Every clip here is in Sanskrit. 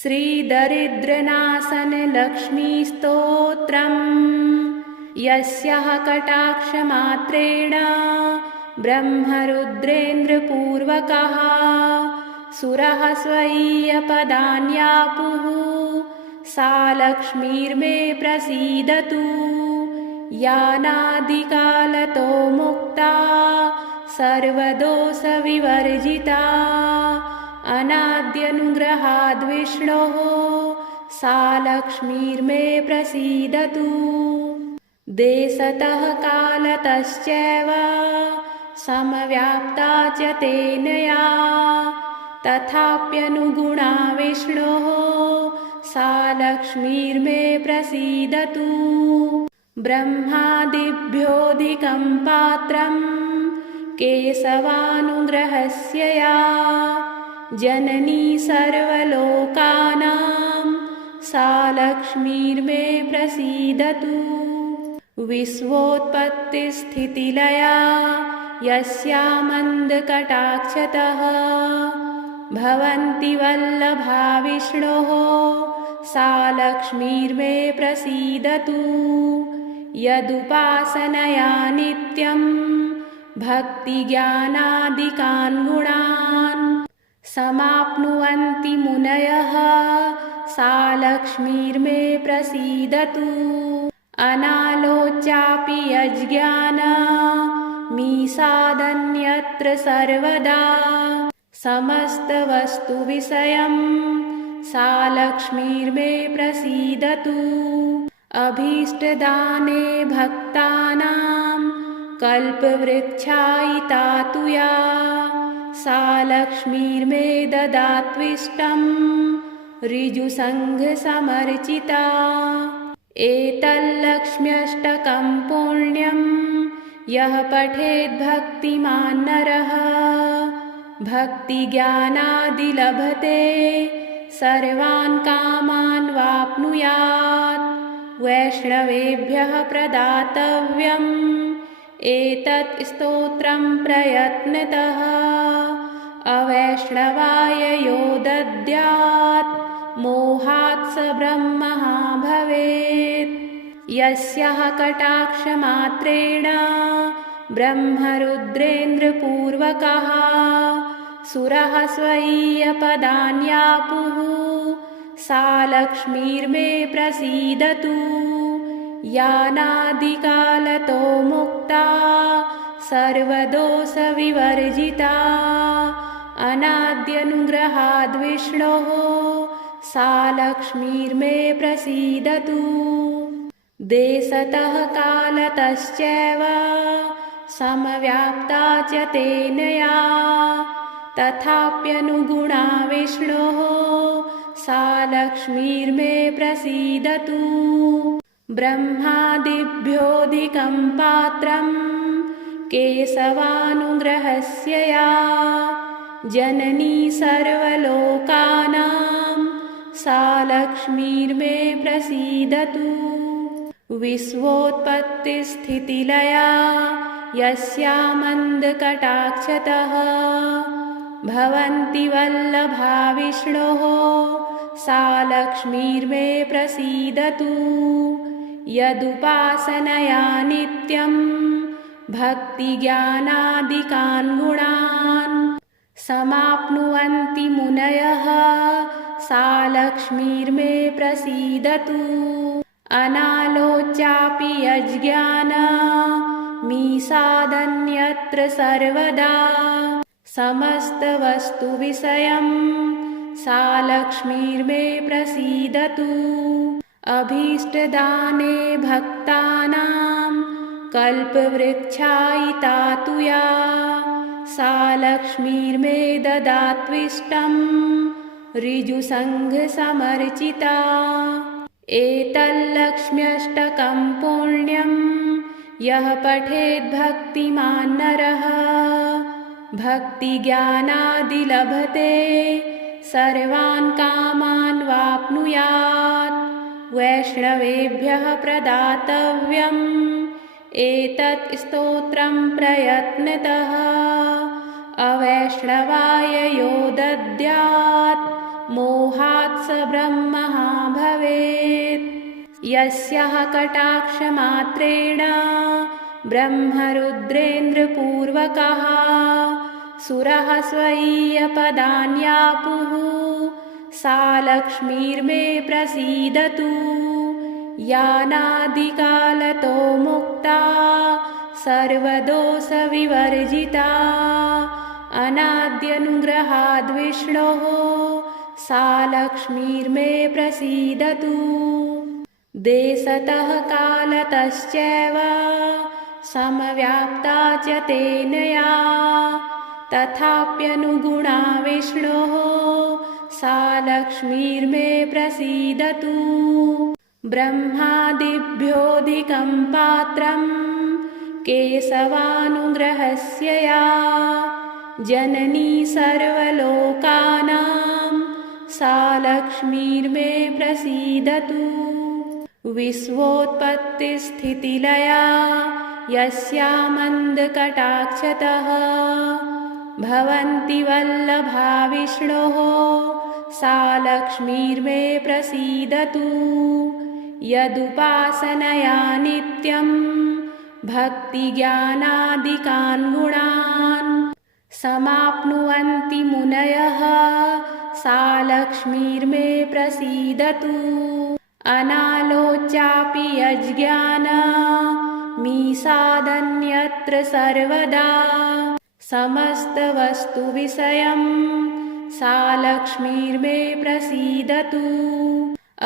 श्रीदरिद्रनाशनलक्ष्मीस्तोत्रम् यस्याः कटाक्षमात्रेण ब्रह्मरुद्रेन्द्रपूर्वकः सुरः स्वय्यपदान्यापुः सा लक्ष्मीर्मे प्रसीदतु। यानादिकालतो मुक्ता सर्वदोषविवर्जिता अनाद्यनुग्रहाद्विष्णोः सा लक्ष्मीर्मे प्रसीदतु। देशतः कालतश्चैव समव्याप्ता च तेन या तथाप्यनुगुणा विष्णोः सा लक्ष्मीर्मे प्रसीदतु। ब्रह्मादिभ्योऽधिकं पात्रं केशवानुग्रहस्य या जननी सर्वलोकानां सा लक्ष्मीर्मे प्रसीदतु। विश्वोत्पत्तिस्थितिलया यस्यामन्दकटाक्षतः भवन्ति वल्लभा विष्णोः सा लक्ष्मीर्मे प्रसीदतु। यदुपासनया नित्यं भक्तिज्ञानादिकान् गुणान् समाप्नुवन्ति मुनयः सा लक्ष्मीर्मे प्रसीदतु। अनालोच्यापि यज्ञानमीसादन्यत्र सर्वदा समस्तवस्तुविषयं सा लक्ष्मीर्मे प्रसीदतु। अभीष्टदाने भक्तानां कल्पवृक्षायिता तु या सा लक्ष्मीर्मे ददात्विष्टं ऋजुसङ्घसमर्चिता। एतल्लक्ष्म्यष्टकं पुण्यं यः पठेद्भक्तिमान् नरः भक्तिज्ञानादिलभते सर्वान् कामान् वाप्नुयात्। वैष्णवेभ्यः प्रदातव्यम् एतत् स्तोत्रं प्रयत्नतः अवैष्णवाय यो दद्यात् मोहात् स ब्रह्मः भवेत्। यस्याः कटाक्षमात्रेण ब्रह्मरुद्रेन्द्रपूर्वकः सुरः स्वय्यपदान्यापुः सा लक्ष्मीर्मे प्रसीदतु। यानादिकालतो मुक्ता सर्वदोषविवर्जिता अनाद्यनुग्रहाद्विष्णोः सा लक्ष्मीर्मे प्रसीदतु। देशतः कालतश्चैव समव्याप्ता च तेन या तथाप्यनुगुणा विष्णोः सा लक्ष्मीर्मे प्रसीदतु। ब्रह्मादिभ्योऽधिकं पात्रं केशवानुग्रहस्य या जननी सर्वलोकानां सा लक्ष्मीर्मे प्रसीदतु। विश्वोत्पत्तिस्थितिलया यस्यामन्दकटाक्षतः भवन्ति वल्लभा विष्णोः सा लक्ष्मीर्मे प्रसीदतु। यदुपासनया नित्यं भक्तिज्ञानादिकान् गुणान् समाप्नुवन्ति मुनयः सा लक्ष्मीर्मे प्रसीदतु। अनालोच्यापि यज्ञानमीसादन्यत्र सर्वदा समस्तवस्तुविषयं सा लक्ष्मीर्मे प्रसीदतु। अभीष्टदाने भक्तानां कल्पवृक्षायिता तु या सा लक्ष्मीर्मे ददात्विष्टं ऋजुसङ्घसमर्चिता। एतल्लक्ष्म्यष्टकं पुण्यं यः पठेद्भक्तिमान् नरः भक्तिज्ञानादिलभते सर्वान् कामान् वाप्नुयात्। वैष्णवेभ्यः प्रदातव्यम् एतत् स्तोत्रं प्रयत्नतः अवैष्णवाय यो दद्यात् मोहात् स ब्रह्मः भवेत्। यस्यः कटाक्षमात्रेण ब्रह्मरुद्रेन्द्रपूर्वकः सुरः स्वय्यपदान्यापुः सा लक्ष्मीर्मे प्रसीदतु। यानादिकालतो मुक्ता सर्वदोषविवर्जिता अनाद्यनुग्रहाद्विष्णोः सा लक्ष्मीर्मे प्रसीदतु। देशतः कालतश्चैव समव्याप्ता च तेन या तथाप्यनुगुणा विष्णोः सा लक्ष्मीर्मे प्रसीदतु। ब्रह्मादिभ्योऽधिकं पात्रं केशवानुग्रहस्य या जननी सर्वलोकानां सा लक्ष्मीर्मे प्रसीदतु। विश्वोत्पत्तिस्थितिलया यस्यामन्दकटाक्षतः भवन्ति वल्लभा विष्णोः सा लक्ष्मीर्मे प्रसीदतु। यदुपासनया नित्यं भक्तिज्ञानादिकान् गुणान् समाप्नुवन्ति मुनयः सा लक्ष्मीर्मे प्रसीदतु। अनालोच्यापि यज्ञानमीसादन्यत्र सर्वदा समस्तवस्तुविषयं सा लक्ष्मीर्मे प्रसीदतु।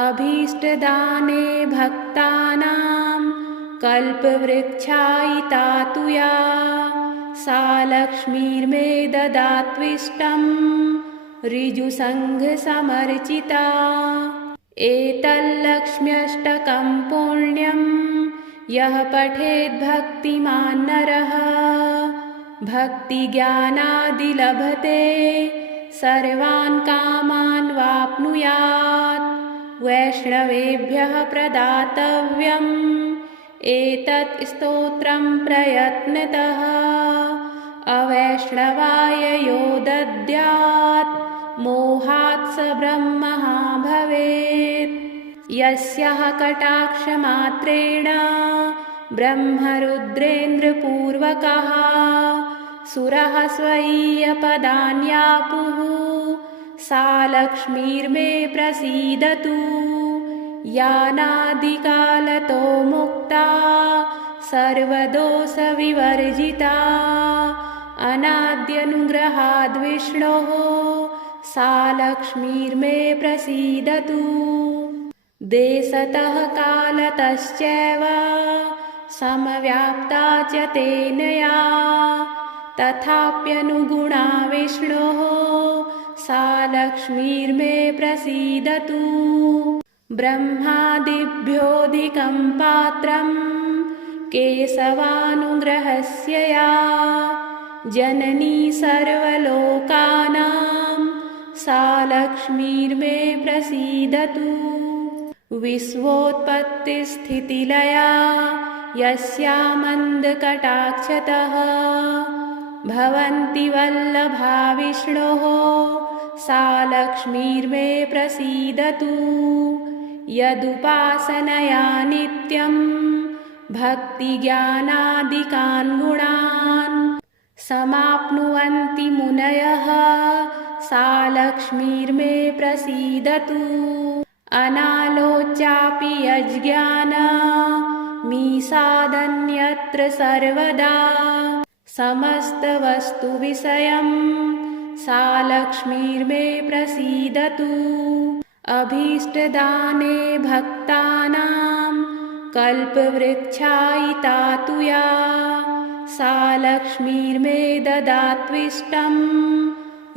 अभीष्टदाने भक्तानां कल्पवृक्षायिता तु या सा लक्ष्मीर्मे ददात्विष्टं ऋजुसङ्घसमर्चिता। एतल्लक्ष्म्यष्टकं पुण्यं यः पठेद्भक्तिमान् नरः भक्तिज्ञानादिलभते सर्वान् कामान् वाप्नुयात्। वैष्णवेभ्यः प्रदातव्यम् एतत् स्तोत्रं प्रयत्नतः अवैष्णवाय यो दद्यात् मोहात् स ब्रह्मः भवेत्। यस्यः कटाक्षमात्रेण ब्रह्मरुद्रेन्द्रपूर्वकः सुरः स्वय्यपदान्यापुः सा लक्ष्मीर्मे प्रसीदतु। यानादिकालतो मुक्ता सर्वदोषविवर्जिता अनाद्यनुग्रहाद्विष्णोः सा लक्ष्मीर्मे प्रसीदतु। देशतः कालतश्चैव समव्याप्ता च तेन या तथाप्यनुगुणा विष्णोः सा लक्ष्मीर्मे प्रसीदतु। ब्रह्मादिभ्योऽधिकं पात्रं केशवानुग्रहस्य या जननी सर्वलोकानां सा लक्ष्मीर्मे प्रसीदतु। विश्वोत्पत्तिस्थितिलया यस्यामन्दकटाक्षतः भवन्ति वल्लभा विष्णोः सा लक्ष्मीर्मे प्रसीदतु। यदुपासनया नित्यं भक्तिज्ञानादिकान् गुणान् समाप्नुवन्ति मुनयः सा लक्ष्मीर्मे प्रसीदतु। अनालोच्यापि यज्ञानमीसादन्यत्र सर्वदा समस्तवस्तुविषयं सा लक्ष्मीर्मे प्रसीदतु। अभीष्टदाने भक्तानां कल्पवृक्षायिता तु या सा लक्ष्मीर्मे ददात्विष्टं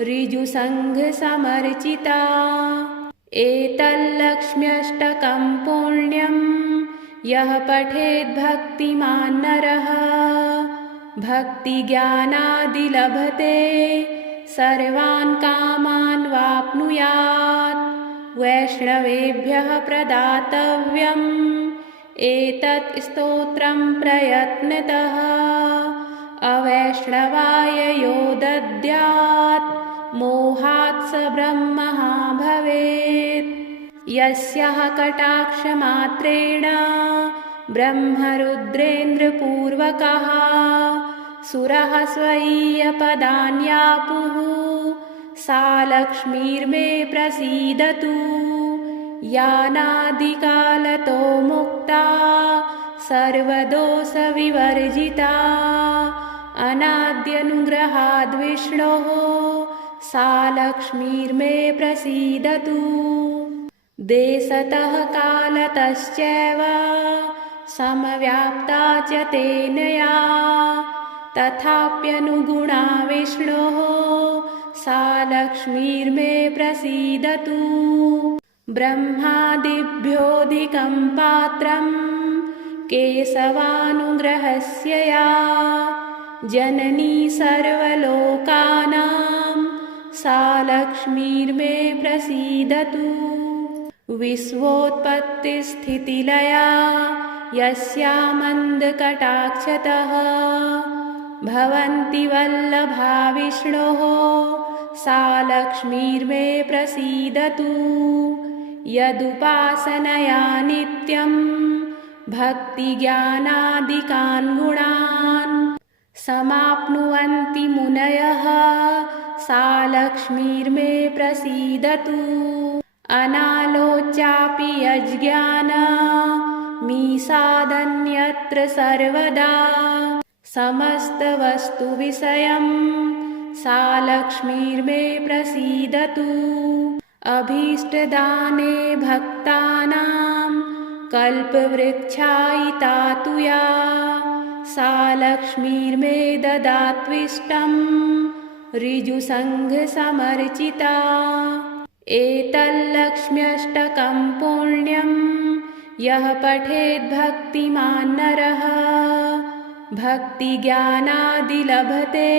ऋजुसङ्घसमर्चिता। एतल्लक्ष्म्यष्टकं पुण्यं यः पठेद्भक्तिमान् नरः भक्तिज्ञानादिलभते सर्वान् कामान् वाप्नुयात्। वैष्णवेभ्यः प्रदातव्यम् एतत् स्तोत्रं प्रयत्नतः अवैष्णवाय यो दद्यात् मोहात् स ब्रह्मः भवेत्। यस्यः कटाक्षमात्रेण ब्रह्मरुद्रेन्द्रपूर्वकः सुरः स्वय्यपदान्यापुः सा लक्ष्मीर्मे प्रसीदतु। यानादिकालतो मुक्ता सर्वदोषविवर्जिता अनाद्यनुग्रहाद्विष्णोः सा लक्ष्मीर्मे प्रसीदतु। देशतः कालतश्चैव समव्याप्ता च तेन या तथाप्यनुगुणा विष्णोः सा लक्ष्मीर्मे प्रसीदतु। ब्रह्मादिभ्योऽधिकं पात्रं केशवानुग्रहस्य या जननी सर्वलोकानां सा लक्ष्मीर्मे प्रसीदतु। विश्वोत्पत्तिस्थितिलया यस्यामन्दकटाक्षतः भवन्ति वल्लभा विष्णोः सा लक्ष्मीर्मे प्रसीदतु। यदुपासनया नित्यं भक्तिज्ञानादिकान् गुणान् समाप्नुवन्ति मुनयः सा लक्ष्मीर्मे प्रसीदतु। अनालोच्यापि यज्ञानमीसादन्यत्र सर्वदा समस्तवस्तुविषयं सा लक्ष्मीर्मे प्रसीदतु। अभीष्टदाने भक्तानां कल्पवृक्षायिता तु या सा लक्ष्मीर्मे ददात्विष्टं ऋजुसङ्घसमर्चिता। एतल्लक्ष्म्यष्टकं पुण्यं यः पठेद्भक्तिमान् नरः भक्तिज्ञानादिलभते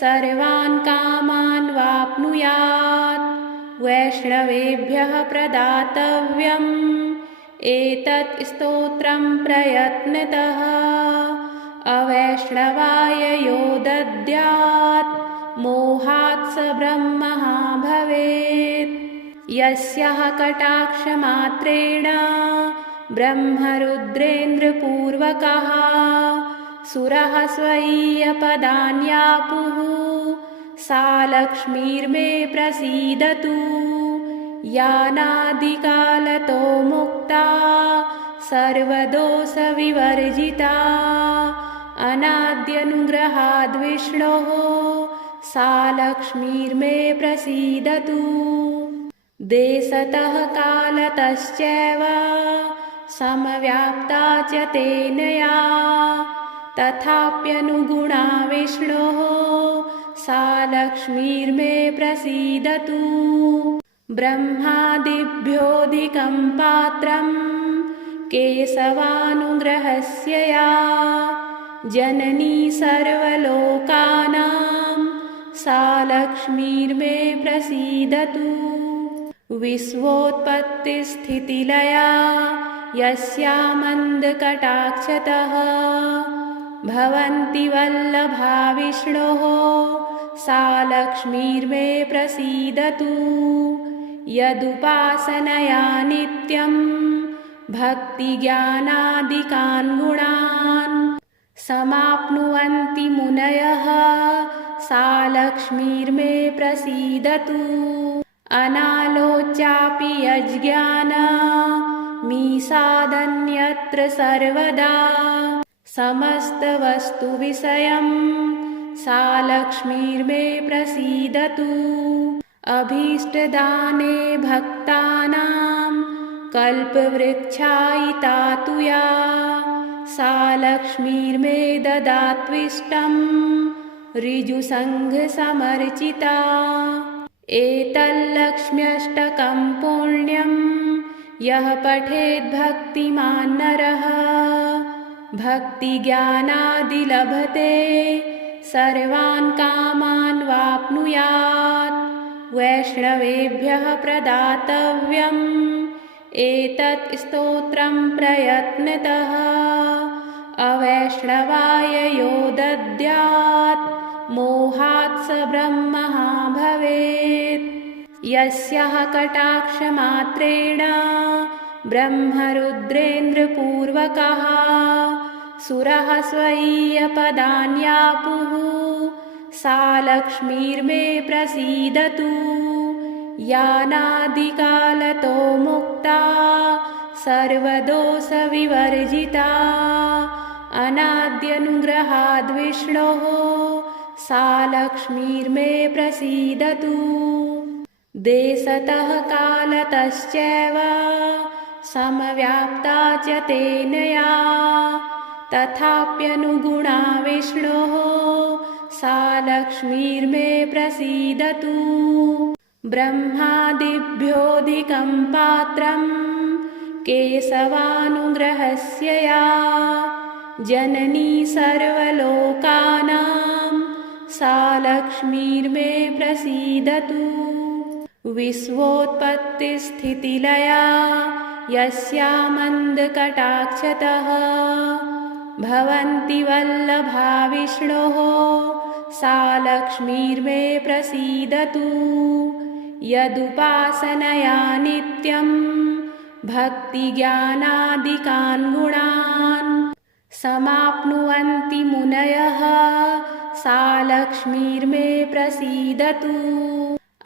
सर्वान् कामान् वाप्नुयात्। वैष्णवेभ्यः प्रदातव्यम् एतत् स्तोत्रं प्रयत्नतः अवैष्णवाय यो दद्यात् मोहात् स ब्रह्मः भवेत्। यस्यः कटाक्षमात्रेण ब्रह्मरुद्रेन्द्रपूर्वकः सुरः स्वय्यपदान्यापुः सा लक्ष्मीर्मे प्रसीदतु। यानादिकालतो मुक्ता सर्वदोषविवर्जिता अनाद्यनुग्रहाद्विष्णोः सा लक्ष्मीर्मे प्रसीदतु। देशतः कालतश्चैव समव्याप्ता च तेन या तथाप्यनुगुणा विष्णोः सा लक्ष्मीर्मे प्रसीदतु। ब्रह्मादिभ्योऽधिकं पात्रं केशवानुग्रहस्य या जननी सर्वलोकानां सा लक्ष्मीर्मे प्रसीदतु। विश्वोत्पत्तिस्थितिलया यस्यामन्दकटाक्षतः भवन्ति वल्लभा विष्णोः सा लक्ष्मीर्मे प्रसीदतु। यदुपासनया नित्यं भक्तिज्ञानादिकान् गुणान् समाप्नुवन्ति मुनयः सा लक्ष्मीर्मे प्रसीदतु। अनालोच्यापि यज्ञानमीसादन्यत्र सर्वदा समस्तवस्तुविषयं सा लक्ष्मीर्मे प्रसीदतु। अभीष्टदाने भक्तानां कल्पवृक्षायिता तु या सा लक्ष्मीर्मे ददात्विष्टं ऋजुसङ्घसमर्चिता। एतल्लक्ष्म्यष्टकं पुण्यं यः पठेद्भक्तिमान् नरः भक्तिज्ञानादिलभते सर्वान् कामान् वाप्नुयात्। वैष्णवेभ्यः प्रदातव्यम् एतत् स्तोत्रं प्रयत्नतः अवैष्णवाय यो दद्यात् मोहात् स ब्रह्मः भवेत्। यस्यः कटाक्षमात्रेण ब्रह्मरुद्रेन्द्रपूर्वकः सुरः स्वय्यपदान्यापुः सा लक्ष्मीर्मे प्रसीदतु। यानादिकालतो मुक्ता सर्वदोषविवर्जिता अनाद्यनुग्रहाद्विष्णोः सा लक्ष्मीर्मे प्रसीदतु। देशतः कालतश्चैव समव्याप्ता च तेन या तथाप्यनुगुणा विष्णोः सा लक्ष्मीर्मे प्रसीदतु। ब्रह्मादिभ्योऽधिकं पात्रं केशवानुग्रहस्य या जननी सर्वलोकानां सा लक्ष्मीर्मे प्रसीदतु। विश्वोत्पत्तिस्थितिलया यस्यामन्दकटाक्षतः भवन्ति वल्लभा विष्णोः सा लक्ष्मीर्मे प्रसीदतु। यदुपासनया नित्यं भक्तिज्ञानादिकान् गुणान् समाप्नुवन्ति मुनयः सा लक्ष्मीर्मे प्रसीदतु।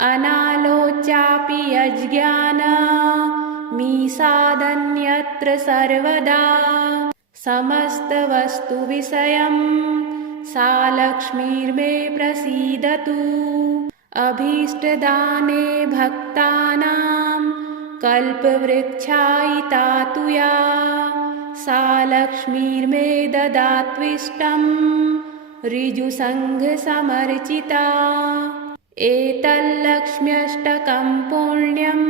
अनालोच्यापि यज्ञानमीसादन्यत्र सर्वदा समस्तवस्तुविषयं सा लक्ष्मीर्मे प्रसीदतु। अभीष्टदाने भक्तानां कल्पवृक्षायिता तु या सा लक्ष्मीर्मे ददात्विष्टं ऋजुसङ्घसमर्चिता। एतल्लक्ष्म्यष्टकं पुण्यं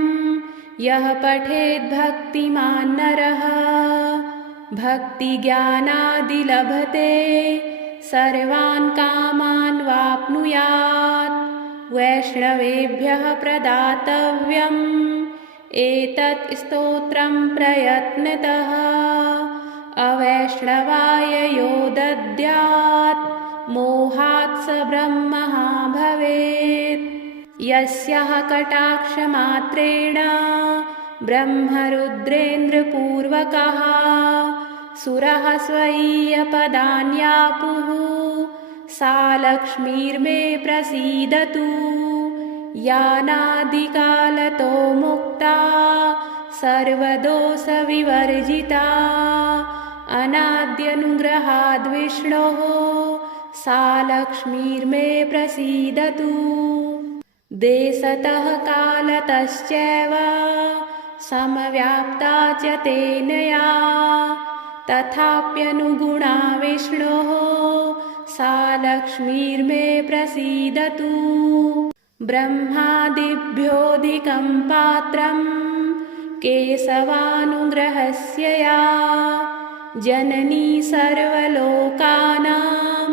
यः पठेद्भक्तिमान् नरः भक्तिज्ञानादिलभते सर्वान् कामान् वाप्नुयात्। वैष्णवेभ्यः प्रदातव्यम् एतत् स्तोत्रं प्रयत्नतः अवैष्णवाय यो दद्यात् मोहात् स ब्रह्मः भवेत्। यस्यः कटाक्षमात्रेण ब्रह्मरुद्रेन्द्रपूर्वकः सुरः स्वय्यपदान्यापुः सा लक्ष्मीर्मे प्रसीदतु। यानादिकालतो मुक्ता सर्वदोषविवर्जिता अनाद्यनुग्रहाद्विष्णोः सा लक्ष्मीर्मे प्रसीदतु। देशतः कालतश्चैव समव्याप्ता च तेन या तथाप्यनुगुणा विष्णोः सा लक्ष्मीर्मे प्रसीदतु। ब्रह्मादिभ्योऽधिकं पात्रं केशवानुग्रहस्य या जननी सर्वलोकानां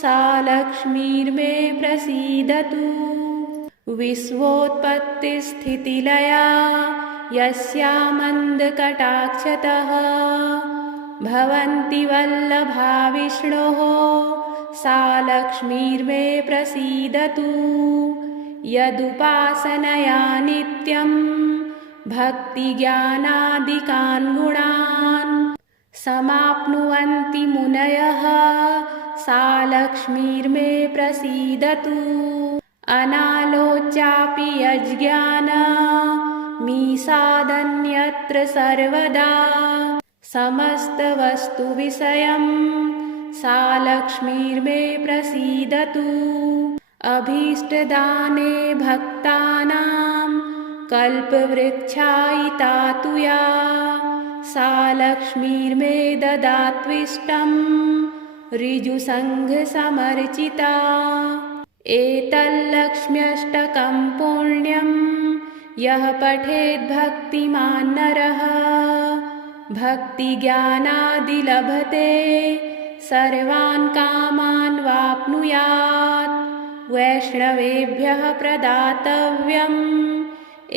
सा लक्ष्मीर्मे प्रसीदतु। विश्वोत्पत्तिस्थितिलया यस्यामन्दकटाक्षतः भवन्ति वल्लभा विष्णोः सा लक्ष्मीर्मे प्रसीदतु। यदुपासनया नित्यं भक्तिज्ञानादिकान् गुणान् समाप्नुवन्ति मुनयः सा लक्ष्मीर्मे प्रसीदतु। अनालोच्यापि यज्ञानमीसादन्यत्र सर्वदा समस्तवस्तुविषयं सा लक्ष्मीर्मे प्रसीदतु। अभीष्टदाने भक्तानां कल्पवृक्षायिता तु या सा लक्ष्मीर्मे ददात्विष्टं ऋजुसङ्घसमर्चिता। एतल्लक्ष्म्यष्टकं पुण्यं यः पठेद्भक्तिमान् नरः भक्तिज्ञानादिलभते सर्वान् कामान् वाप्नुयात्। वैष्णवेभ्यः प्रदातव्यम्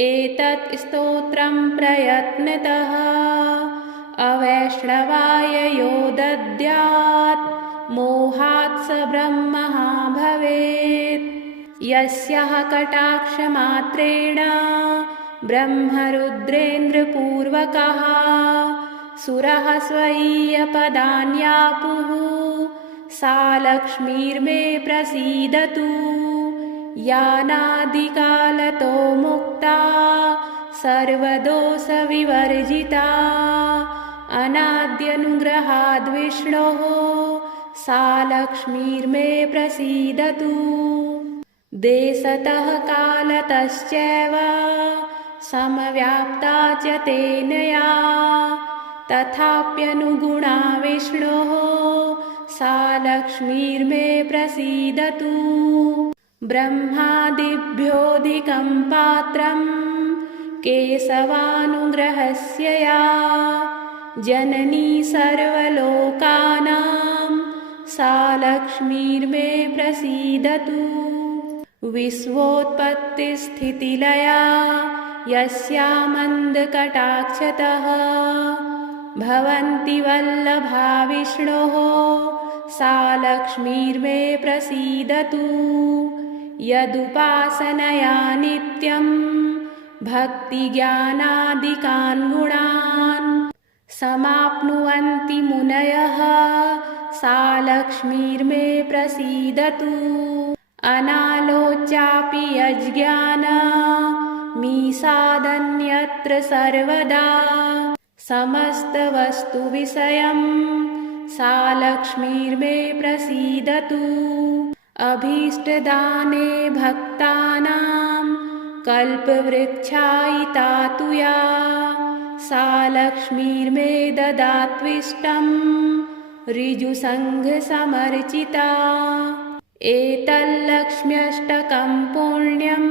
एतत् स्तोत्रं प्रयत्नतः अवैष्णवाय यो दद्यात् मोहात् स ब्रह्मः भवेत्। यस्यः कटाक्षमात्रेण ब्रह्मरुद्रेन्द्रपूर्वकः सुरः स्वय्यपदान्यापुः सा लक्ष्मीर्मे प्रसीदतु। यानादिकालतो मुक्ता सर्वदोषविवर्जिता अनाद्यनुग्रहाद्विष्णोः सा लक्ष्मीर्मे प्रसीदतु। देशतः कालतश्चैव समव्याप्ता च तेन या तथाप्यनुगुणा विष्णोः सा लक्ष्मीर्मे प्रसीदतु। ब्रह्मादिभ्योऽधिकं पात्रं केशवानुग्रहस्य या जननी सर्वलोकानां सा लक्ष्मीर्मे प्रसीदतु। विश्वोत्पत्तिस्थितिलया यस्यामन्दकटाक्षतः भवन्ति वल्लभा विष्णोः सा लक्ष्मीर्मे प्रसीदतु। यदुपासनया नित्यं भक्तिज्ञानादिकान् गुणान् समाप्नुवन्ति मुनयः सा लक्ष्मीर्मे प्रसीदतु। अनालोच्यापि यज्ञानमीसादन्यत्र सर्वदा समस्तवस्तुविषयं सा लक्ष्मीर्मे प्रसीदतु। अभीष्टदाने भक्तानां कल्पवृक्षायिता तु या सा लक्ष्मीर्मे ददात्विष्टं ऋजुसङ्घसमर्चिता। एतल्लक्ष्म्यष्टकं पुण्यं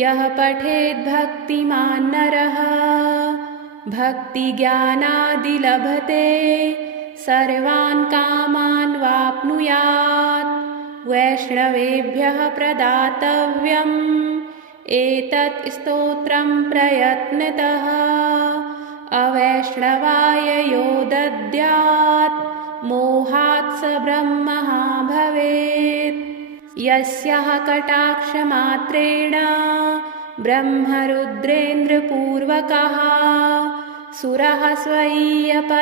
यः पठेद्भक्तिमान् नरः भक्तिज्ञानादिलभते सर्वान् कामान् वाप्नुयात्। वैष्णवेभ्यः प्रदातव्यम् एतत् स्तोत्रं प्रयत्नतः अवैष्णवाय यो दद्यात् मोहात् स ब्रह्मः भवेत्। यस्यः कटाक्षमात्रेण ब्रह्मरुद्रेन्द्रपूर्वकः सुरः स्वय्यपदान्यापुः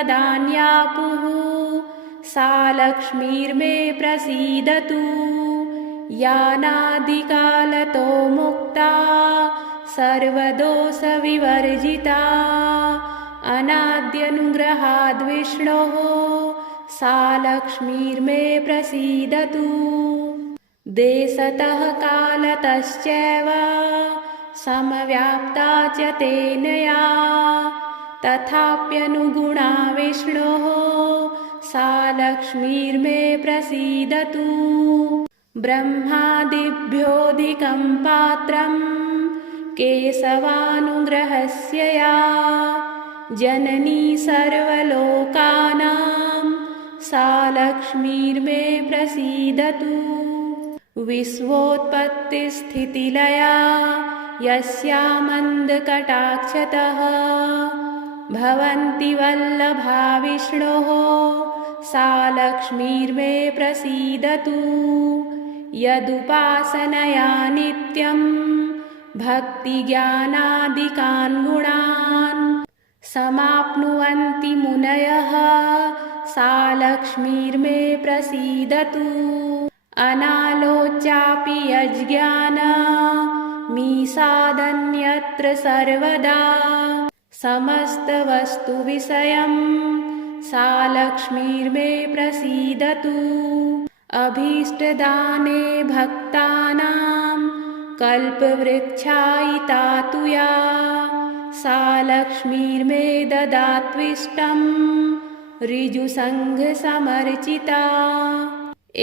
सा लक्ष्मीर्मे प्रसीदतु। यानादिकालतो मुक्ता सर्वदोषविवर्जिता अनाद्यनुग्रहाद्विष्णोः सा लक्ष्मीर्मे प्रसीदतु। देशतः कालतश्चैव समव्याप्ता च तेन या तथाप्यनुगुणा विष्णोः सा लक्ष्मीर्मे प्रसीदतु। ब्रह्मादिभ्योऽधिकं पात्रं केशवानुग्रहस्य या जननी सर्वलोकानां सा लक्ष्मीर्मे प्रसीदतु। विश्वोत्पत्तिस्थितिलया यस्यामन्दकटाक्षतः भवन्ति वल्लभा विष्णोः सा लक्ष्मीर्मे प्रसीदतु। यदुपासनया नित्यं भक्तिज्ञानादिकान् गुणान् समाप्नुवन्ति मुनयः सा लक्ष्मीर्मे प्रसीदतु। अनालोच्यापि यज्ञानमीसादन्यत्र सर्वदा समस्तवस्तुविषयं सा लक्ष्मीर्मे प्रसीदतु। अभीष्टदाने भक्तानां कल्पवृक्षायिता तु या सा लक्ष्मीर्मे ददात्विष्टं ऋजुसङ्घसमर्चिता।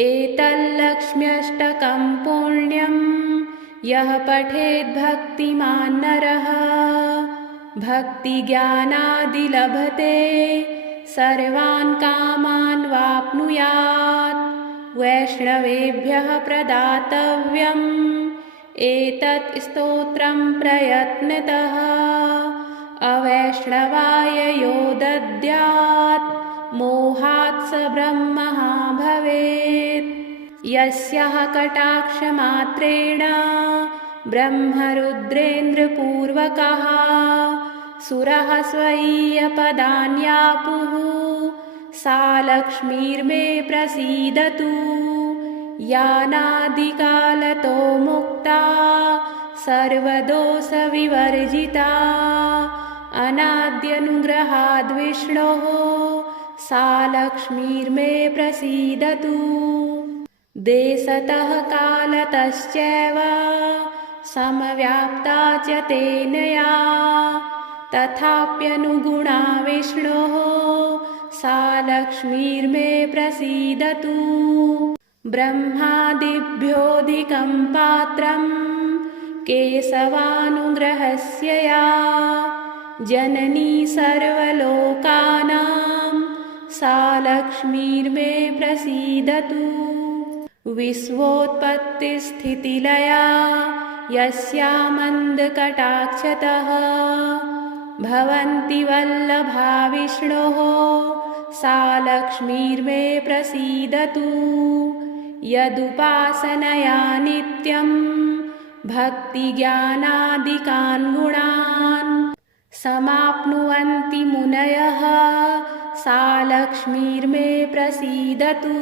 एतल्लक्ष्म्यष्टकं पुण्यं यः पठेद्भक्तिमान् नरः भक्तिज्ञानादिलभते सर्वान् कामान् वाप्नुयात्। वैष्णवेभ्यः प्रदातव्यम् एतत् स्तोत्रं प्रयत्नतः अवैष्णवाय यो दद्यात् मोहात् मोहात् स ब्रह्मः भवेत्। यस्यः कटाक्षमात्रेण ब्रह्मरुद्रेन्द्रपूर्वकः सुरः स्वय्यपदान्यापुः सा लक्ष्मीर्मे प्रसीदतु। यानादिकालतो मुक्ता सर्वदोषविवर्जिता अनाद्यनुग्रहाद्विष्णोः सा लक्ष्मीर्मे प्रसीदतु। देशतः कालतश्चैव समव्याप्ता च तेन या तथाप्यनुगुणा विष्णोः सा लक्ष्मीर्मे प्रसीदतु। ब्रह्मादिभ्योऽधिकं पात्रं केशवानुग्रहस्य या जननी सर्वलोकानां सा लक्ष्मीर्मे प्रसीदतु। विश्वोत्पत्तिस्थितिलया यस्यामन्दकटाक्षतः भवन्ति वल्लभा विष्णोः सा लक्ष्मीर्मे प्रसीदतु। यदुपासनया नित्यं भक्तिज्ञानादिकान् गुणान् समाप्नुवन्ति मुनयः सा लक्ष्मीर्मे प्रसीदतु।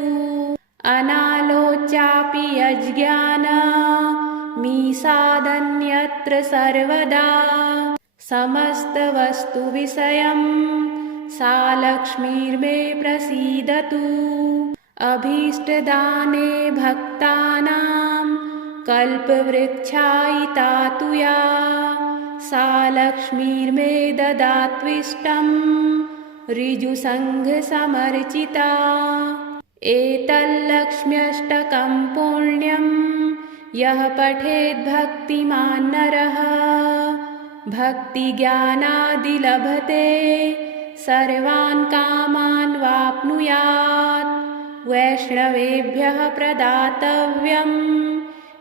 अनालोच्यापि यज्ञानमीसादन्यत्र सर्वदा समस्तवस्तुविषयं सा लक्ष्मीर्मे प्रसीदतु। अभीष्टदाने भक्तानां कल्पवृक्षायिता तु या सा लक्ष्मीर्मे ददात्विष्टं ऋजुसङ्घसमर्चिता। एतल्लक्ष्म्यष्टकं पुण्यं यः पठेद्भक्तिमान् नरः भक्तिज्ञानादिलभते सर्वान् कामान् वाप्नुयात्। वैष्णवेभ्यः प्रदातव्यम्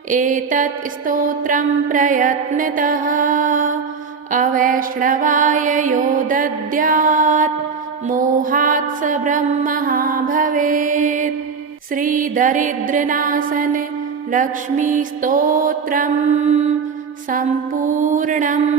एतत् स्तोत्रं प्रयत्नतः अवैष्णवाय यो दद्यात् मोहात् स ब्रह्मः भवेत्। श्रीदरिद्रनाशन लक्ष्मीस्तोत्रम् सम्पूर्णम्।